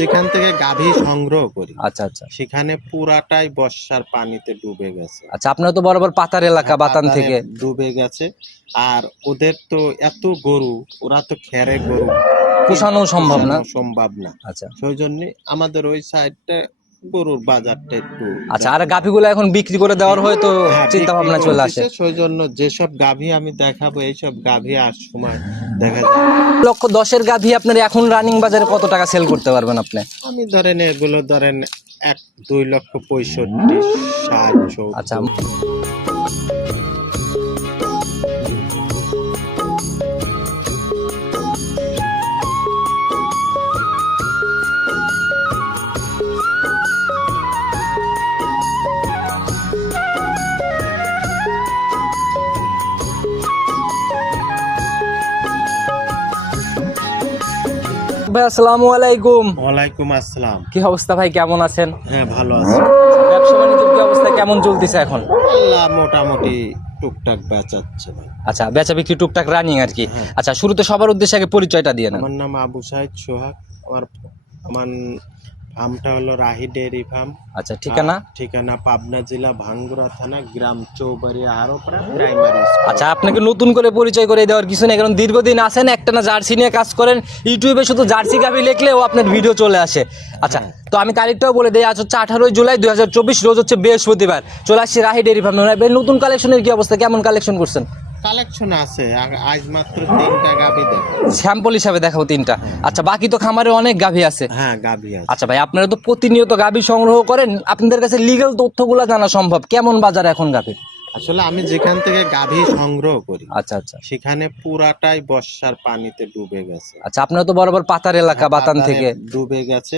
যেখান থেকে গাভী সংগ্রহ করি আচ্ছা আচ্ছা। সেখানে পুরাটাই বর্ষার পানিতে ডুবে গেছে। আচ্ছা আপনার তো বরাবর পাতার এলাকা বাতান থেকে। ডুবে গেছে। আর ওদের তো এত গরু ওরা তো খেরে গরু। পোষানো সম্ভব না। সম্ভব না। আচ্ছা। সেই জন্য আমাদের ওই সাইডটা গরুর বাজারটা একটু আচ্ছা আর গাভিগুলো এখন বিক্রি করে দেওয়ার হয়তো হ্যাঁ, চিন্তা ভাবনা চলে আসে। সেই জন্য যেসব গাভী আমি দেখাবো এইসব গাভী আর সময় দেখা যায় লক্ষ দশের গাভি আপনার এখন রানিং বাজারে কত টাকা সেল করতে পারবেন আপনি? আমি ধরেন এগুলো ধরেন এক দুই লক্ষ পঁয়ষট্টি ষাট আচ্ছা ভাই আসসালামু আলাইকুম। ওয়ালাইকুম আসসালাম। কি অবস্থা ভাই কেমন আছেন? হ্যাঁ ভালো আছি। ব্যবসা বাণিজ্য কি অবস্থা কেমন চলতেছে এখন? আল্লাহ মোটামুটি টুকটাক বেচাচ্ছে ভাই। আচ্ছা বেচা বিক্রি টুকটাক রানিং আর কি। হ্যাঁ। আচ্ছা শুরুতে সবার উদ্দেশ্যে আগে পরিচয়টা দিয়ে না আমার নাম আবু সাইদ সোহাগ। আমার আমার ফার্মটা হলো রাহি ডেয়ারি ফার্ম। আচ্ছা ঠিকানা? ঠিকানা পাবনা জেলা ভাঙ্গুরা থানা গ্রাম চৌবাড়ি আহারোপাড়া প্রাইমারি আচ্ছা আপনাকে নতুন করে পরিচয় করে দেওয়ার কিছু নেই কারণ দীর্ঘদিন আছেন একটা না জার্সি নিয়ে কাজ করেন ইউটিউবে শুধু জার্সি গাভি লিখলেও আপনার ভিডিও চলে আসে। আচ্ছা তো আমি তারিখটাও বলে দিই আজ হচ্ছে আঠারোই জুলাই দুই হাজার চব্বিশ রোজ হচ্ছে বৃহস্পতিবার। চলে আসছি রাহি ডেরি ফার্ম। নতুন কালেকশনের কি অবস্থা? কেমন কালেকশন করছেন? কালেকশন আছে আজ মাত্র তিনটা গাভী দেখো। স্যাম্পল হিসাবে দেখাবো তিনটা। আচ্ছা বাকি তো খামারে অনেক গাভি আছে। হ্যাঁ গাভী আছে। আচ্ছা ভাই আপনারা তো প্রতিনিয়ত গাভি সংগ্রহ করেন। আপনাদের কাছে লিগ্যাল তথ্যগুলো জানা সম্ভব। কেমন বাজার এখন গাভি আসলে আমি যেখান থেকে গাভী সংগ্রহ করি আচ্ছা আচ্ছা। সেখানে পুরাটাই বর্ষার পানিতে ডুবে গেছে। আচ্ছা আপনারা তো বরাবর পাতার এলাকা বাতান থেকে। ডুবে গেছে।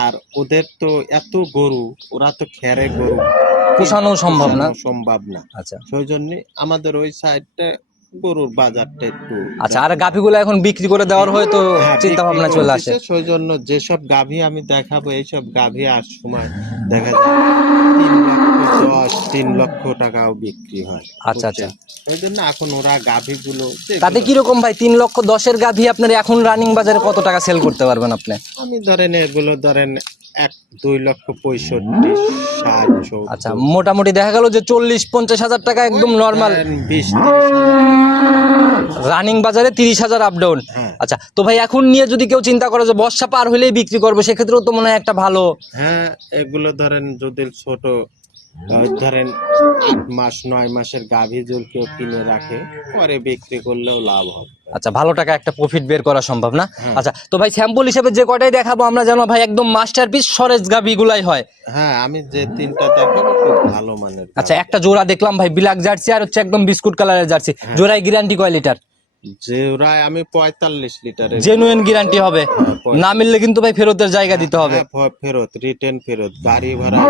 আর ওদের তো এত গরু ওরা তো খেরে গরু। পোষানো সম্ভব না। সম্ভব না। আচ্ছা। সেই জন্য আমাদের ওই সাইডটা গরুর বাজারটা একটু আচ্ছা আর গাভিগুলো এখন বিক্রি করে দেওয়ার হয়তো হ্যাঁ, চিন্তা ভাবনা চলে আসে সেই জন্য যেসব গাভী আমি দেখাবো এইসব গাভী আর সময় দেখা যায় তিন লক্ষ দশ তিন লক্ষ টাকাও বিক্রি হয়। আচ্ছা, আচ্ছা। ওই জন্য এখন ওরা গাভী গুলো তাতে কীরকম ভাই তিন লক্ষ দশের গাভি আপনার এখন রানিং বাজারে কত টাকা সেল করতে পারবেন আপনি? আমি ধরেন এগুলো ধরেন এক দুই লক্ষ পঁয়ষট্টি। আচ্ছা মোটামুটি দেখা গেল যে চল্লিশ পঞ্চাশ হাজার টাকা একদম নর্মাল তিরিশ। রানিং বাজারে তিরিশ হাজার আপ ডাউন হ্যাঁ। আচ্ছা তো ভাই এখন নিয়ে যদি কেউ চিন্তা করে যে বর্ষা পার হলেই বিক্রি করব সেক্ষেত্রেও তো মনে হয় একটা ভালো। হ্যাঁ এগুলো ধরেন যদি ছোট ধরেন আট মাস নয় মাসের গাভী জল কেউ কিনে রাখে পরে বিক্রি করলেও লাভ হবে। আচ্ছা ভালো টাকা একটা প্রফিট বের করা সম্ভব না। আচ্ছা তো ভাই স্যাম্পল হিসেবে যে কটাই দেখাবো আমরা যেন ভাই একদম মাস্টারপিস সরেজ গাবি গুলাই হয় হ্যাঁ আমি যে তিনটা দেখাবো খুব ভালো মানের আচ্ছা একটা জোড়া দেখলাম ভাই ব্ল্যাক জার্সি আর হচ্ছে একদম বিস্কুট কালারের জার্সি। জোড়াই গ্যারান্টি কয় লিটার যে ওরাই আমি পঁয়তাল্লিশ লিটারের জেনুইন গ্যারান্টি হবে। না মিললে কিন্তু ভাই ফেরতের জায়গা দিতে হবে। হ্যাঁ, ফেরত রিটার্ন ফেরত গাড়ি ভাড়া।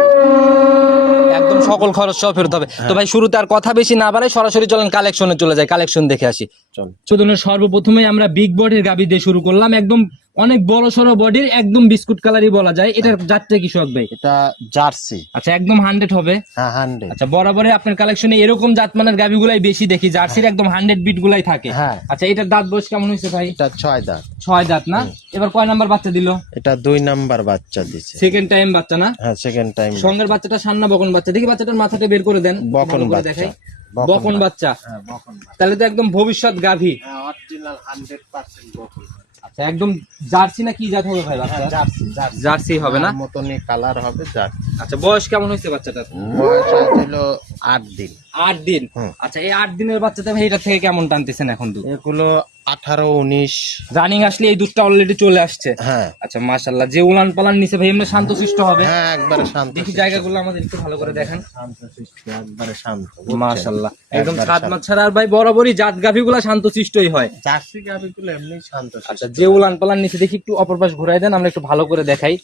একদম সকল খরচ সহ ফেরত হবে। হ্যাঁ। তো ভাই শুরুতে আর কথা বেশি না বাড়াই সরাসরি চলেন কালেকশনে চলে যায় কালেকশন দেখে আসি। চল। চোদনের সর্বপ্রথমে আমরা বিগ বোর্ডের গাবি দিয়ে শুরু করলাম। একদম অনেক বড় সড়ো বডির একদম বিস্কুট কালারই বলা যায়। এটার জাতটা কি শখ ভাই? এটা জার্সি। আচ্ছা একদম হান্ড্রেড হবে। হ্যাঁ হান্ড্রেড আচ্ছা বরাবরে আপনার কালেকশনে এরকম জাত জাতমানের গাবিগুলাই বেশি দেখি জার্সির একদম হান্ড্রেড বিট গুলাই থাকে। হ্যাঁ। আচ্ছা এটার দাঁত বয়স কেমন হয়েছে ভাই? এটা ছয় দাঁত। ছয় দাঁত না? এবার কয় নাম্বার বাচ্চা দিল? এটা দুই নাম্বার বাচ্চা দিছে। সেকেন্ড টাইম বাচ্চা না? হ্যাঁ সেকেন্ড টাইম সঙ্গের বাচ্চাটা সান্না বকন বাচ্চা। দেখি বাচ্চাটার মাথাটা বের করে দেন। বকন। দেখাই। বকন বকন বাচ্চা। হ্যাঁ বকন বাচ্চা। তাহলে তো একদম ভবিষ্যৎ গাভী। হ্যাঁ অরিজিনাল হান্ড্রেড পার্সেন্ট বকন। আচ্ছা একদম জার্সি না কি জাত হবে ভাই বাচ্চা জার্সি জার্সি। জার্সি হবে না? মতনই কালার হবে জার্সি। আচ্ছা বয়স কেমন হয়েছে বাচ্চাটার? বয়স ছিল আট দিন। আট দিন? আচ্ছা এই আট দিনের বাচ্চাটা ভাই এটা থেকে কেমন টানতেছেন এখন দুধ? এগুলো আঠারো উনিশ। রানিং আসলে এই দুধটা অলরেডি চলে আসছে। হ্যাঁ। আচ্ছা মাশাল্লাহ যে উলান পালান নিচে ভাই এমনি শান্তশিষ্ট হবে। হ্যাঁ একবারে শান্ত দেখি জায়গাগুলো আমাদের একটু ভালো করে দেখেন। শান্ত সৃষ্টি একবারে শান্ত মাশাল্লাহ একদম একবারে সাত ছাড়া আর ভাই বরাবরই জাত গাভিগুলা শান্তশিষ্টই হয়। জার্সি গাভিগুলো এমনি শান্ত আচ্ছা যে উলান পালান নিচে দেখি একটু অপর পাশ ঘুরাই দেন আমরা একটু ভালো করে দেখাই।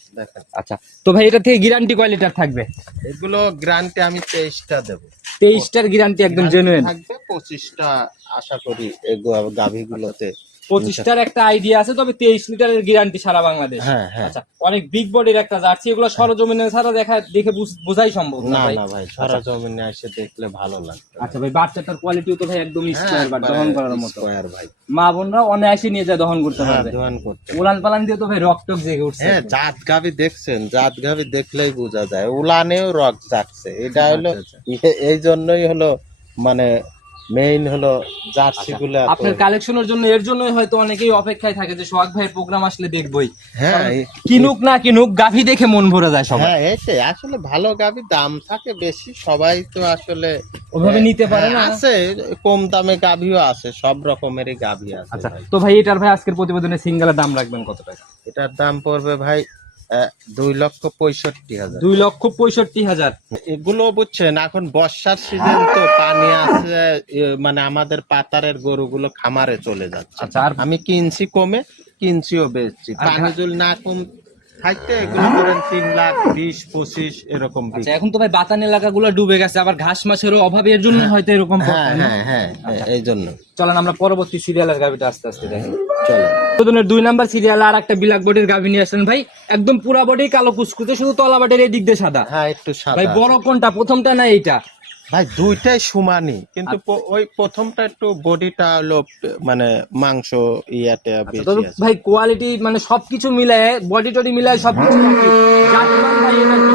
আচ্ছা তো ভাই এটা থেকে গ্যারান্টি কয় লিটার থাকবে? এগুলো গ্যারান্টি আমি তেইশটা দেবো। তেইশটার গ্যারান্টি একদম জেনুইন থাকবে পঁচিশটা আশা করি এই গাভিগুলোতে পঁচিশটার একটা আইডিয়া আছে তবে তেইশ লিটারের গ্যারান্টি সারা বাংলাদেশ। হ্যাঁ হ্যাঁ। আচ্ছা অনেক বিগ বডির একটা জার্সি এগুলো সরজমিনে ছাড়া দেখা দেখে বুঝ- বোঝাই সম্ভব না না ভাই। ভাই সরজমিনে এসে দেখলে ভালো লাগে আচ্ছা ভাই বাচ্চাটার কোয়ালিটিও তো ভাই একদম স্কোয়ার বা দহন করার মতো। স্কোয়ার ভাই। মা বোনরা অনায়াসে নিয়ে যায় দহন করতে হ্যাঁ পারবে। দোয়ান করতে উলান পালান দিয়ে তো ভাই রক্তক জেগে উঠছে। হ্যাঁ জাত গাভি দেখছেন জাত গাভি দেখলেই বোঝা যায়। উলানেও রক যাচ্ছে এটা হলো আচ্ছা, এই জন্যই হলো মানে মেইন হলো জার্সি আচ্ছা, আপনার কালেকশনের জন্য এর জন্যই হয়তো অনেকেই অপেক্ষায় থাকে যে সোহাগ ভাই প্রোগ্রাম আসলে দেখবই। হ্যাঁ কিনুক না কিনুক গাভি দেখে মন ভরে যায় সবাই হ্যাঁ এইটাই আসলে ভালো গাভি দাম থাকে বেশি সবাই তো আসলে ওভাবে নিতে পারে হ্যাঁ, না আছে কম দামে গাভিও আছে সব রকমেরই গাভি আছে আচ্ছা তো ভাই এটার ভাই আজকের প্রতিবেদনে সিঙ্গেলের দাম রাখবেন কত টাকা? এটার দাম পড়বে ভাই দুই লক্ষ পঁয়ষট্টি হাজার। দুই লক্ষ পঁয়ষট্টি হাজার। এগুলো বুঝছেন এখন বর্ষার সিজন তো পানি আছে মানে আমাদের পাতারের গরুগুলো খামারে চলে যাচ্ছে। আচ্ছা আমি কিনছি কমে কিনছিও বেচছি। পানি যদি না কম থাকতে এগুলো ধরেন তিন লাখ বিশ পঁচিশ এরকম আচ্ছা এখন তো ভাই বাতান এলাকাগুলো ডুবে গেছে আবার ঘাস মাছেরও অভাবের জন্য হয়তো এরকম হ্যাঁ হ্যাঁ হ্যাঁ আচ্ছা। এই জন্য। চলেন আমরা পরবর্তী সিরিয়ালের গাভিটা আস্তে আস্তে দেখি। দুই নাম্বার সিরিয়ালে আর একটা বিলাক বডির গাভি নিয়ে আসলেন ভাই। একদম পুরা বডি কালো কুচকুচে শুধু তলা বাটের এই দিক দিয়ে সাদা। হ্যাঁ একটু সাদা ভাই বড় কোনটা? প্রথমটা না এইটা? ভাই দুইটাই সমানই কিন্তু ওই প্রথমটা একটু বডিটা হলো মানে মাংস ইয়াতে আছে। ভাই কোয়ালিটি মানে সবকিছু মিলায় বডি টডি মিলায় সবকিছু ভাই কি?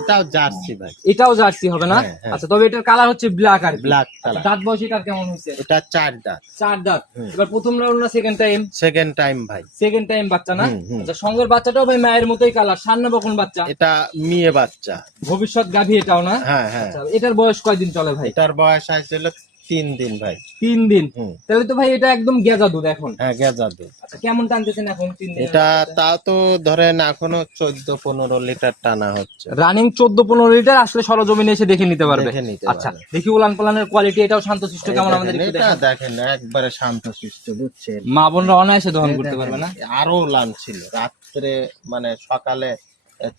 এটাও জার্সি ভাই। এটাও জার্সি হবে না? হ্যাঁ, হ্যাঁ। আচ্ছা তবে এটার কালার হচ্ছে ব্ল্যাক আর ব্ল্যাক আচ্ছা, কালার দাঁত বয়স এটার কেমন হয়েছে? এটা চার দাঁত। চার দাঁত। এবার প্রথম রাউন্ড না সেকেন্ড টাইম সেকেন্ড টাইম ভাই। সেকেন্ড টাইম বাচ্চা না। আচ্ছা সঙ্গের বাচ্চাটাও ভাই মায়ের মতোই কালার সান্না বকন বাচ্চা? এটা মেয়ে বাচ্চা। ভবিষ্যৎ গাভী এটাও না? হ্যাঁ হ্যাঁ। আচ্ছা, এটার বয়স কয়দিন চলে ভাই? এটার বয়স আসছিল তিন দিন ভাই। তিন দিন? তাহলে তো ভাই এটা একদম গেজা দুধ এখন। হ্যাঁ গেজাদু আচ্ছা কেমন টানতেছেন এখন তিন দিন এটা তাও তো ধরেন এখনও চোদ্দ পনেরো লিটার টানা হচ্ছে। রানিং চোদ্দ পনেরো লিটার আসলে সরজমিনে এসে দেখে নিতে পারবে। আচ্ছা দেখি উলান পালানের কোয়ালিটি এটাও শান্তশিষ্ট কেমন আমাদের দেখেন, এটা দেখেন। একবারে শান্ত শিষ্ট বুঝছেন? মা বোনরা অনায়াসে দহন করতে পারবে না? আরও লান ছিল। রাত্রে মানে সকালে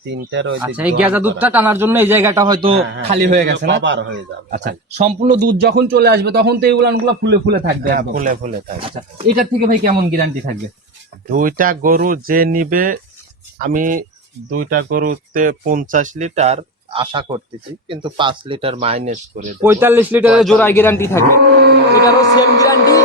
তিনটার ওই আচ্ছা এই গেজা দুধটা টানার জন্য এই জায়গাটা হয়তো হ্যাঁ, খালি হয়ে গেছে না? কভার হয়ে যাবে। আচ্ছা সম্পূর্ণ দুধ যখন চলে আসবে তখন তো এই উলানগুলো ফুলে ফুলে থাকবে হ্যাঁ, ফুলে ফুলে থাকে আচ্ছা এটার থেকে ভাই কেমন গ্যারান্টি থাকবে? দুইটা গরু যে নিবে আমি দুইটা গরুতে পঞ্চাশ লিটার আশা করতেছি কিন্তু পাঁচ লিটার মাইনাস করে পঁয়তাল্লিশ লিটারের জোড়ায় গ্যারান্টি থাকবে। এটারও সেম গ্যারান্টি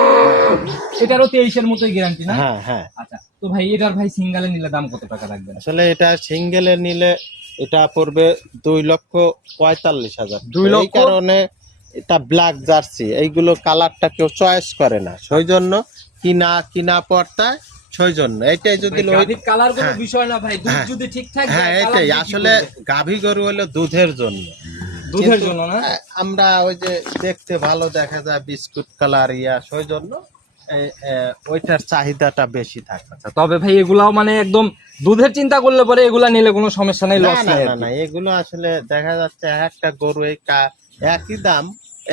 এটারও তেইশের মতোই গ্যারান্টি না? হ্যাঁ হ্যাঁ। আচ্ছা তো ভাই এটার ভাই সিঙ্গালে নিলে দাম কত টাকা রাখবেন? আসলে এটা সিঙ্গেলে নিলে এটা পড়বে দুই লক্ষ পঁয়তাল্লিশ হাজার। দুই এই লক্ষ? কারণে এটা ব্ল্যাক জার্সি এইগুলো কালারটা কেউ চয়েস করে না। সেই জন্য কিনা কিনা পড়তায় সেই জন্য এটাই যদি ওই- কালার কোনো হ্যাঁ। বিষয় না ভাই দুধ হ্যাঁ। যদি ঠিকঠাক হ্যাঁ এটাই। আসলে গাভী গরু হলো দুধের জন্য। দুধের জন্য না? আমরা ওই যে দেখতে ভালো দেখা যায় বিস্কুট কালার ইয়া সেই জন্য ওইটার চাহিদাটা বেশি থাকে। আচ্ছা, তবে ভাই এগুলাও মানে একদম দুধের চিন্তা করলে পরে এগুলা নিলে কোনো সমস্যা নেই লস না নাই না না এগুলো আসলে দেখা যাচ্ছে একটা গরু এই একই দাম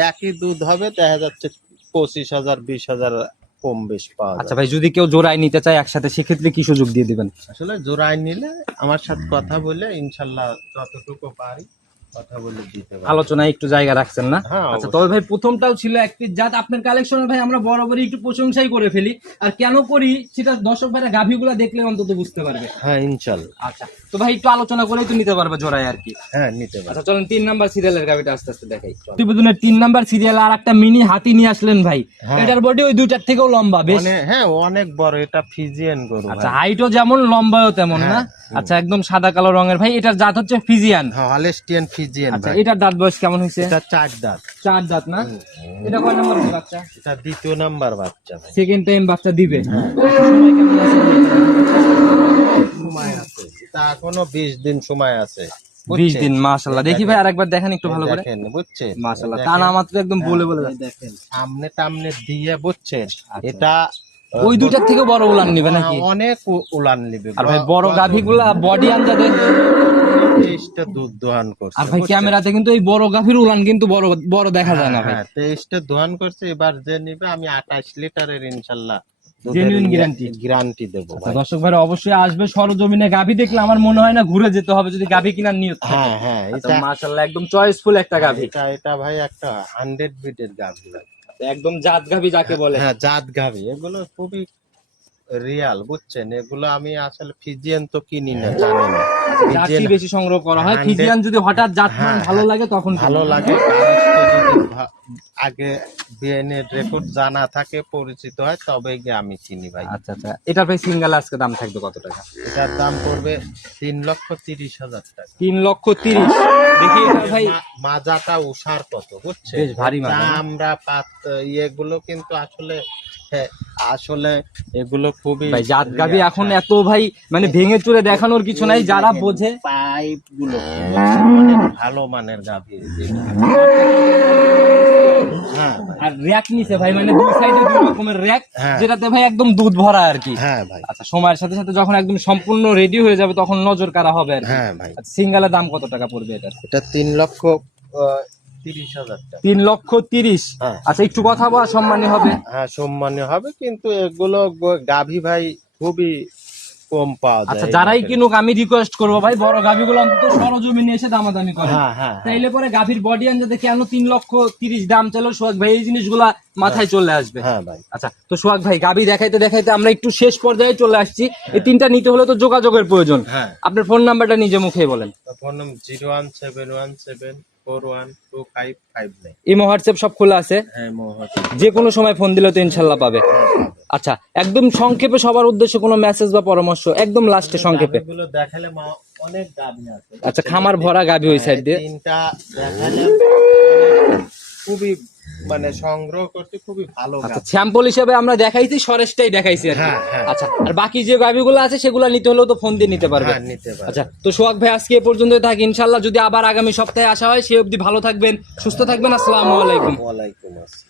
একই দুধ হবে দেখা যাচ্ছে পঁচিশ হাজার বিশ হাজার কম বেশি পাওয়া আচ্ছা ভাই যদি কেউ জোড়ায় নিতে চায় একসাথে সেক্ষেত্রে কি সুযোগ দিয়ে দিবেন? আসলে জোড়ায় নিলে আমার সাথে কথা বলে ইনশাল্লাহ যতটুকু পারি আলোচনায় একটু জায়গা রাখছেন না? হ্যাঁ আচ্ছা তবে ভাই প্রথমটাও ছিল একটি জাত। আপনার কালেকশনের ভাই আমরা বরাবরই একটু প্রশংসাই করে ফেলি। আর কেন করি সেটা দর্শক ভাইরা গাভীগুলা দেখলে অন্তত বুঝতে পারবে। হ্যাঁ ইনশাল্লাহ। আচ্ছা তো ভাই একটু আলোচনা করেই তো নিতে পারবে জোড়ায় আর কি। হ্যাঁ নিতে পারি আচ্ছা চলেন তিন নাম্বার সিরিয়ালের গাভিটা আস্তে আস্তে দেখাই। প্রতিবেদনের তিন নাম্বার সিরিয়াল আর একটা মিনি হাতি নিয়ে আসলেন ভাই। হ্যাঁ। এটার বডি ওই দুইটার থেকেও লম্বা বেশ। অনেক হ্যাঁ অনেক বড় এটা ফিজিয়ান গরু আচ্ছা। হাইটও যেমন লম্বাও তেমন না হ্যাঁ, হুম। আচ্ছা একদম সাদা কালো রঙের। ভাই এটার জাত হচ্ছে ফিজিয়ান। হ্যাঁ হলেস্টিয়ান ফিজিয়ান আচ্ছা এটার দাঁত বয়স কেমন হয়েছে? এটা চার দাঁত। চার দাঁত না? এটা কয় নম্বর বাচ্চা? এটা দ্বিতীয় নাম্বার বাচ্চা ভাই। সেকেন্ড টাইম বাচ্চা দিবে। হ্যাঁ। সময় কেমন আছে? এটা এখনও বিশ দিন সময় আছে। বিশ? দিন মাশাল্লাহ দেখি ভাই আরেকবার দেখেন একটু ভালো করে। দেখেন বুঝছেন? মাশাল্লাহ। টানা মাত্র একদম বলে বলে হ্যাঁ, দেখেন। সামনে টামনে দিয়ে বুঝছেন? আচ্ছা। এটা ওই দুইটার থেকে বড় উলান নিবে নাকি? অনেক উলান নিবে। আর ভাই বড় গাভীগুলা বডি আন্দাজে? তেইশটা দুধ দোহান করছে আর ভাই ক্যামেরাতে কিন্তু এই বড় গাভীর উলান কিন্তু বড় বড় দেখা যায় না ভাই। হ্যাঁ তেইশটা দোহান করছে এবার যে নিবে আমি আঠাশ লিটারের ইনশাল্লাহ Genuine guarantee। গ্যারান্টি দেবো আচ্ছা দর্শক ভাই অবশ্যই আসবে সরজমিনে। গাভী দেখলে আমার মনে হয় না ঘুরে যেতে হবে যদি গাভী কিনার নিয়ত থাকে। হ্যাঁ হ্যাঁ আচ্ছা এটা মাশাল্লাহ একদম চয়েসফুল একটা গাভী। এটা এটা ভাই একটা হান্ড্রেড বিটের গাভী একদম জাত গাভী যাকে বলে। হ্যাঁ জাত গাভি। এগুলো খুবই রিয়াল বুঝছেন? এগুলো আমি আসলে ফিজিয়ান তো কিনি না জানি না। জার্সি বেশি সংগ্রহ করা হয়। ফিজিয়ান যদি হঠাৎ জাত মান হ্যাঁ, ভালো লাগে তখন ভালো লাগে আগে বিএনএ রেকর্ড জানা থাকে পরিচিত হয় তবে গিয়ে আমি চিনি ভাই। আচ্ছা আচ্ছা। এটার ভাই সিঙ্গেল আজকে দাম থাকবে কত টাকা? এটার দাম পড়বে তিন লক্ষ তিরিশ হাজার টাকা। তিন লক্ষ তিরিশ। দেখি এটা ভাই মাজাটা উষার কত বুঝছে বেশ ভারী মাজা। আমরা পাত ইয়েগুলো কিন্তু আসলে হ্যাঁ, আসলে এগুলো খুবই জাত গাবি এখন এত ভাই মানে ভেঙে চুরে দেখানোর কিছু নাই যারা বোঝে। পাইপগুলো ভালো মানের গাভি হ্যাঁ আর র্যাক নিছে ভাই মানে দুই সাইডে দুই রকমের র্যাক হ্যাঁ। যেটাতে ভাই একদম দুধ ভরা আর কি। হ্যাঁ ভাই। আচ্ছা সময়ের সাথে সাথে যখন একদম সম্পূর্ণ রেডি হয়ে যাবে তখন নজর কারা হবে আর। হ্যাঁ ভাই। সিঙ্গেলের দাম কত টাকা পড়বে এটা এটা তিন লক্ষ তিন লক্ষ তিরিশ। হ্যাঁ। আচ্ছা একটু কথা বলা সম্মানী হবে। হ্যাঁ সম্মানীয় হবে কিন্তু এগুলো গাভী ভাই খুবই কম পাওয়া যায় আচ্ছা যারাই কিনুক আমি রিকোয়েস্ট করব ভাই বড় গাভিগুলো অন্তত সরজমিনে এসে দামাদামি করে। হ্যাঁ হ্যাঁ। তাইলে পরে গাভীর বডি আনতে কেন তিন লক্ষ তিরিশ দাম চালো সোহাগ ভাই এই জিনিসগুলা মাথায় চলে আসবে। হ্যাঁ ভাই। আচ্ছা তো সোহাগ ভাই গাভী দেখাইতে দেখাইতে আমরা একটু শেষ পর্যায়ে চলে আসছি। এই তিনটা নিতে হলে তো যোগাযোগের প্রয়োজন। আপনার ফোন নাম্বারটা নিজে মুখে বলেন। Phone number zero one seven one seven four one two five five nine imo WhatsApp সব খোলা আছে? হ্যাঁ যে কোনো সময় ফোন দিলে তো ইনশাল্লাহ পাবে। আচ্ছা একদম সংক্ষেপে সবার উদ্দেশ্যে কোনো মেসেজ বা পরামর্শ একদম লাস্টে সংক্ষেপে। দেখালে মা- অনেক গাভী আছে আচ্ছা খামার ভরা গাভী ওই সাইড দিয়ে। তিনটা দেখালে খুবই মানে সংগ্রহ করতে খুবই ভালো আচ্ছা স্যাম্পল হিসেবে আমরা দেখাইছি সরেশটাই দেখাইছি আর। হ্যাঁ, হ্যাঁ। আচ্ছা আর বাকি যে গাভিগুলো আছে সেগুলো নিতে হলেও তো ফোন দিয়ে নিতে পারবে। হ্যাঁ নিতে পারবে। আচ্ছা তো সোহাগ ভাই আজকে এ পর্যন্ত থাকি। ইনশাল্লাহ যদি আবার আগামী সপ্তাহে আসা হয় সে অবধি ভালো থাকবেন সুস্থ থাকবেন। আসসালামু আলাইকুম। ওয়া আলাইকুম আসসালাম।